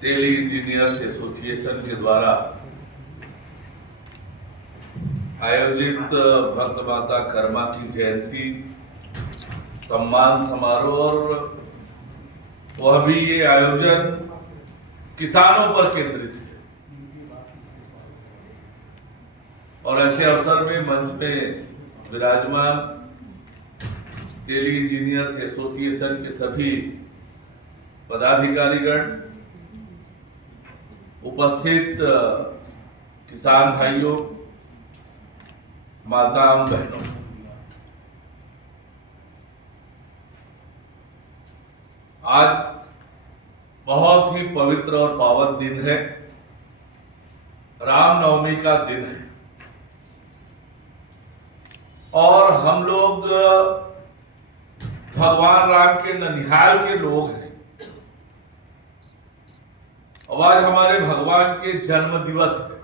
तेली engineers association के द्वारा आयोजित भक्त माता कर्मा की जयंती सम्मान समारोह और वह भी ये आयोजन किसानों पर केंद्रित है। और ऐसे अवसर में मंच में विराजमान तेली इंजीनियर्स एसोसिएशन के सभी पदाधिकारीगण, उपस्थित किसान भाइयों, माताओं, बहनों, आज बहुत ही पवित्र और पावन दिन है। रामनवमी का दिन है और हम लोग भगवान राम के ननिहाल के लोग हैं। आज हमारे भगवान के जन्म दिवस है,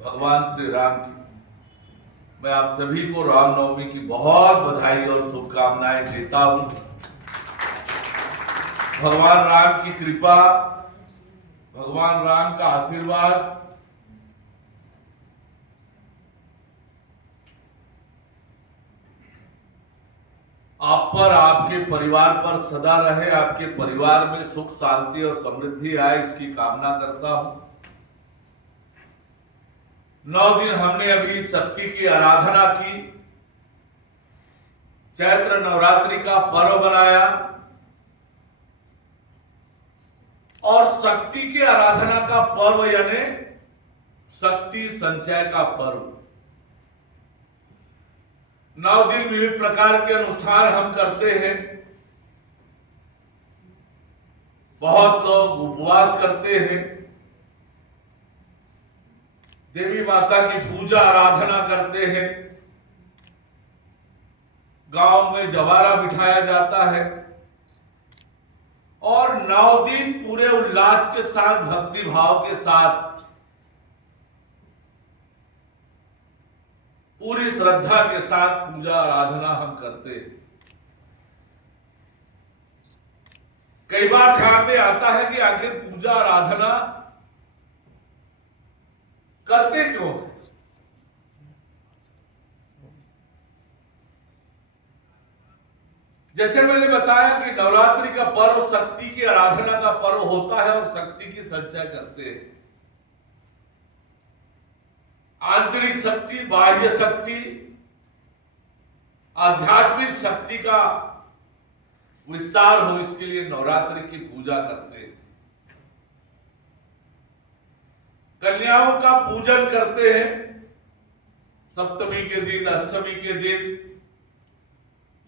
भगवान श्री राम की। मैं आप सभी को रामनवमी की बहुत बधाई और शुभकामनाएं देता हूं। भगवान राम की कृपा, भगवान राम का आशीर्वाद आप पर, आपके परिवार पर सदा रहे। आपके परिवार में सुख शांति और समृद्धि आए, इसकी कामना करता हूं। 9 दिन हमने अभी शक्ति की आराधना की, चैत्र नवरात्रि का पर्व बनाया और शक्ति की आराधना का पर्व यानी शक्ति संचय का पर्व। 9 दिन विविध प्रकार के अनुष्ठान हम करते हैं। बहुत लोग उपवास करते हैं, देवी माता की पूजा आराधना करते हैं, गांव में जवारा बिठाया जाता है और 9 दिन पूरे उल्लास के साथ, भक्ति भाव के साथ, पूरी श्रद्धा के साथ पूजा आराधना हम करते हैं। कई बार ध्यान में आता है कि आखिर पूजा आराधना करते क्यों है? जैसे मैंने बताया कि नवरात्रि का पर्व शक्ति की आराधना का पर्व होता है और शक्ति की संचय करते हैं। आंतरिक शक्ति, बाह्य शक्ति, आध्यात्मिक शक्ति का विस्तार हो, इसके लिए नवरात्रि की पूजा करते हैं। कन्याओं का पूजन करते हैं। सप्तमी के दिन, अष्टमी के दिन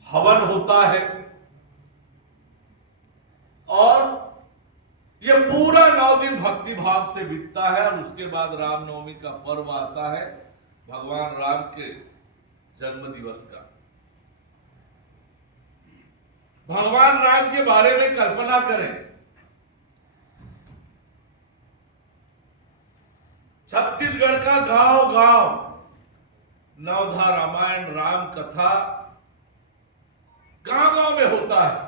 हवन होता है और यह पूरा 9 दिन भक्ति भाव से बीतता है और उसके बाद रामनवमी का पर्व आता है, भगवान राम के जन्म दिवस का। भगवान राम के बारे में कल्पना करें। छत्तीसगढ़ का गांव गांव नवधा रामायण, राम कथा गांव गांव में होता है।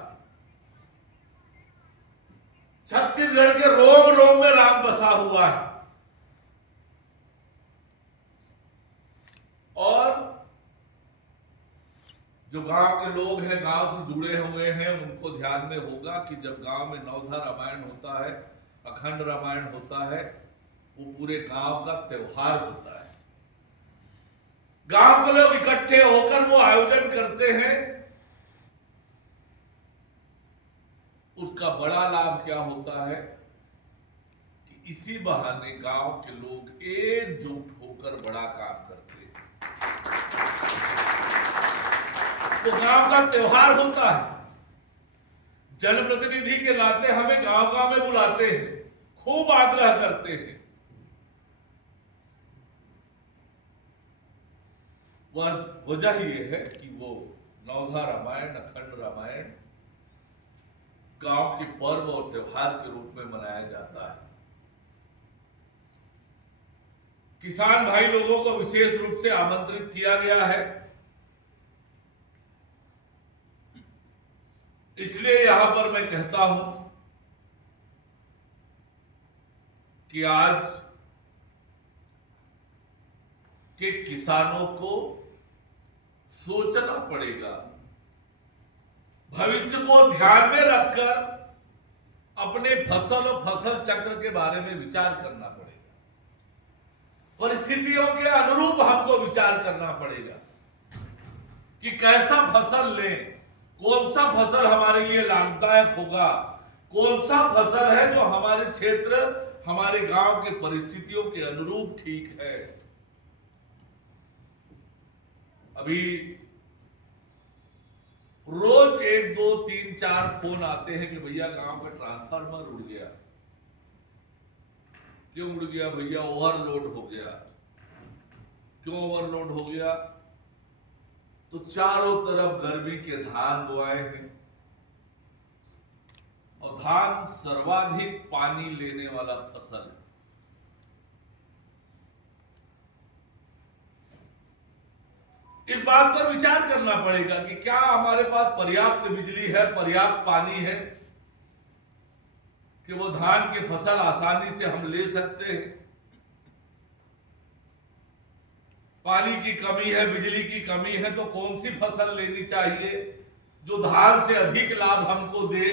छत्तीसगढ़ के रोम रोम में राम बसा हुआ है और जो गांव के लोग हैं, गांव से जुड़े हुए हैं, उनको ध्यान में होगा कि जब गांव में नवधा रामायण होता है, अखंड रामायण होता है, वो पूरे गांव का त्योहार होता है। गांव के लोग इकट्ठे होकर वो आयोजन करते हैं। उसका बड़ा लाभ क्या होता है कि इसी बहाने गांव के लोग एकजुट होकर बड़ा काम करते हैं। तो गांव का त्योहार होता है। जनप्रतिनिधि के नाते हमें गांव गांव में बुलाते हैं, खूब आग्रह करते हैं। वजह यह है कि वो नवधा रामायण, अखंड रामायण गांव के पर्व और त्योहार के रूप में मनाया जाता है। किसान भाई लोगों को विशेष रूप से आमंत्रित किया गया है, इसलिए यहां पर मैं कहता हूं कि आज के किसानों को सोचना पड़ेगा, भविष्य को ध्यान में रखकर अपने फसल और फसल चक्र के बारे में विचार करना पड़ेगा। परिस्थितियों के अनुरूप हमको विचार करना पड़ेगा कि कैसा फसल लें, कौन सा फसल हमारे लिए लाभदायक होगा, कौन सा फसल है जो हमारे क्षेत्र, हमारे गांव के परिस्थितियों के अनुरूप ठीक है। अभी रोज 1, 2, 3, 4 फोन आते हैं कि भैया गांव का ट्रांसफार्मर उड़ गया। क्यों उड़ गया भैया? ओवरलोड हो गया। क्यों ओवरलोड हो गया? तो चारों तरफ गर्मी के धान बोआए हैं और धान सर्वाधिक पानी लेने वाला फसल है। इस बात पर विचार करना पड़ेगा कि क्या हमारे पास पर्याप्त बिजली है, पर्याप्त पानी है कि वो धान की फसल आसानी से हम ले सकते हैं। पानी की कमी है, बिजली की कमी है, तो कौन सी फसल लेनी चाहिए जो धान से अधिक लाभ हमको दे,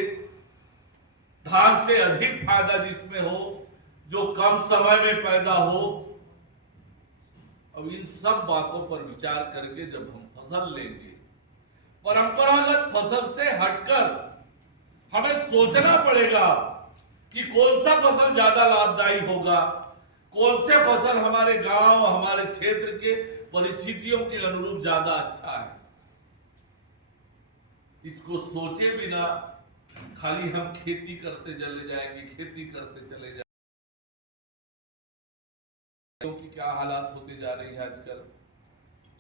धान से अधिक फायदा जिसमें हो, जो कम समय में पैदा हो। अब इन सब बातों पर विचार करके जब हम फसल लेंगे, परंपरागत फसल से हटकर हमें सोचना पड़ेगा कि कौन सा फसल ज्यादा लाभदायी होगा, कौन से फसल हमारे गांव, हमारे क्षेत्र के परिस्थितियों के अनुरूप ज्यादा अच्छा है। इसको सोचे बिना खाली हम खेती करते चले जाएंगे, खेती करते चले जाएंगे। की क्या हालात होते जा रही है आजकल।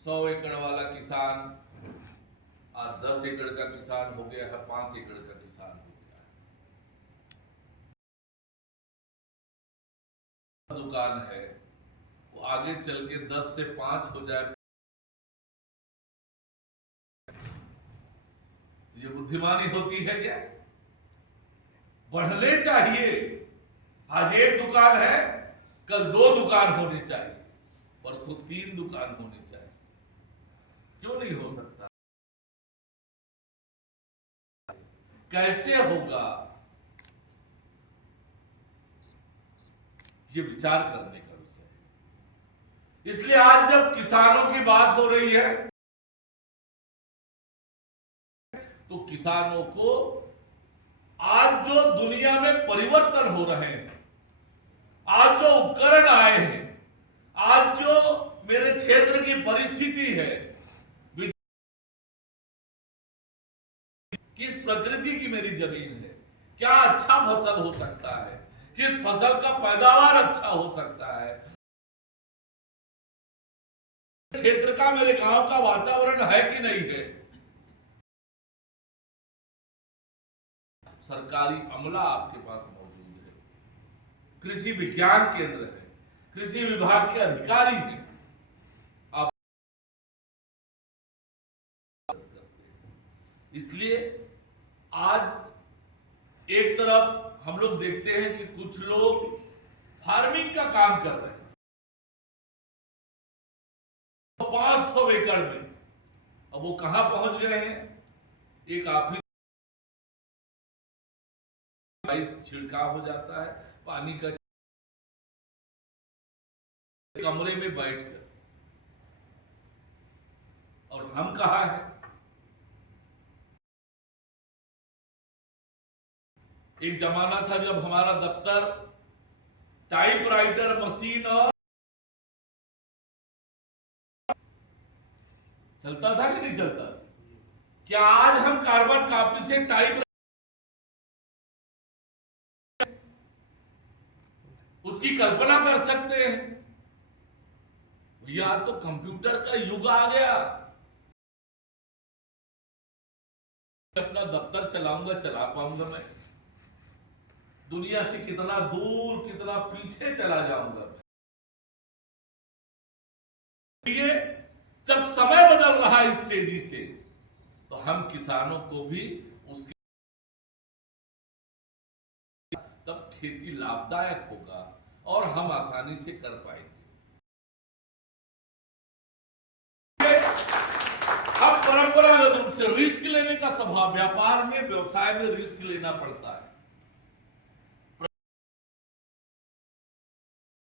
100 एकड़ वाला किसान आज 10 एकड़ का किसान हो गया है, 5 एकड़ का किसान हो गया है। दुकान है वो आगे चल के 10 से 5 हो जाए, ये बुद्धिमानी होती है क्या? बढ़ने चाहिए। आज 1 दुकान है, कल 2 दुकान होनी चाहिए, परसों 3 दुकान होनी चाहिए। क्यों नहीं हो सकता? कैसे होगा? ये विचार करने का विषय है। इसलिए आज जब किसानों की बात हो रही है तो किसानों को आज जो दुनिया में परिवर्तन हो रहे हैं, आज जो उपकरण आए हैं, आज जो मेरे क्षेत्र की परिस्थिति है, किस प्रकृति की मेरी जमीन है, क्या अच्छा फसल हो सकता है, किस फसल का पैदावार अच्छा हो सकता है, क्षेत्र का, मेरे गांव का वातावरण है कि नहीं है। सरकारी अमला आपके पास मौजूद है, कृषि विज्ञान केंद्र है, कृषि विभाग के अधिकारी हैं, आप इसलिए आज एक तरफ हम लोग देखते हैं कि कुछ लोग फार्मिंग का काम कर रहे हैं 500 एकड़ में। अब वो कहां पहुंच गए हैं? एक ऑफिस छिड़काव हो जाता है पानी का, कमरे में बैठकर, और हम कहा है। एक जमाना था जब हमारा दफ्तर टाइपराइटर मशीन और चलता था कि नहीं चलता? क्या आज हम कार्बन कॉपी से टाइप उसकी कल्पना कर सकते हैं? भैया तो कंप्यूटर का युग आ गया। अपना दफ्तर चलाऊंगा, चला पाऊंगा मैं? दुनिया से कितना दूर, कितना पीछे चला जाऊंगा मैं। ये जब समय बदल रहा है इस तेजी से, तो हम किसानों को भी उसके तब खेती लाभदायक होगा और हम आसानी से कर पाएंगे। अब परंपरागत रूप से रिस्क लेने का स्वभाव, व्यापार में, व्यवसाय में रिस्क लेना पड़ता है।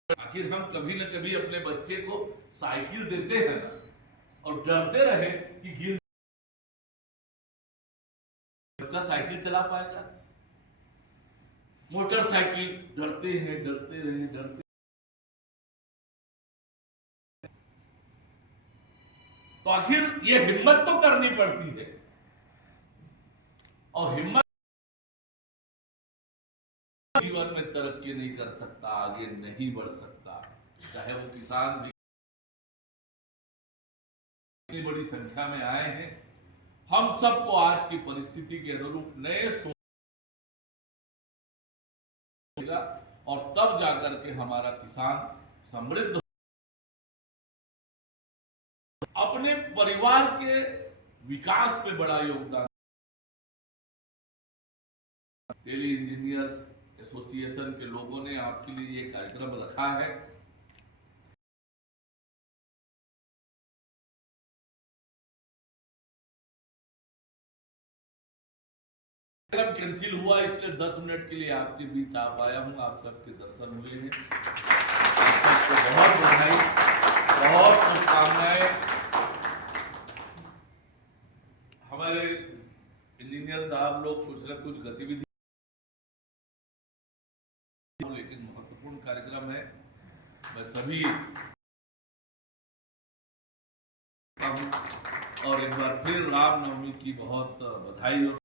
आखिर हम कभी न कभी अपने बच्चे को साइकिल देते हैं ना, और डरते रहे कि गिर, बच्चा साइकिल चला पाएगा? मोटरसाइकिल डरते हैं, डरते रहे, डरते। तो आखिर ये हिम्मत तो करनी पड़ती है, और हिम्मत जीवन में तरक्की नहीं कर सकता, आगे नहीं बढ़ सकता, चाहे वो किसान भी। इतनी बड़ी संख्या में आए हैं, हम सबको आज की परिस्थिति के अनुरूप नए सोचेगा, और तब जाकर के हमारा किसान समृद्ध, अपने परिवार के विकास में बड़ा योगदान। टेली इंजीनियर्स एसोसिएशन के लोगों ने आपके लिए ये कार्यक्रम रखा है। कार्यक्रम कैंसिल हुआ, इसलिए 10 मिनट के लिए आपके बीच आ पाया हूं। आप सबके दर्शन हुए हैं, आप सबको बहुत बधाई, बहुत शुभकामनाएं। हमारे इंजीनियर साहब लोग कुछ न कुछ गतिविधि, लेकिन महत्वपूर्ण कार्यक्रम है। मैं सभी और एक बार फिर रामनवमी की बहुत बधाई और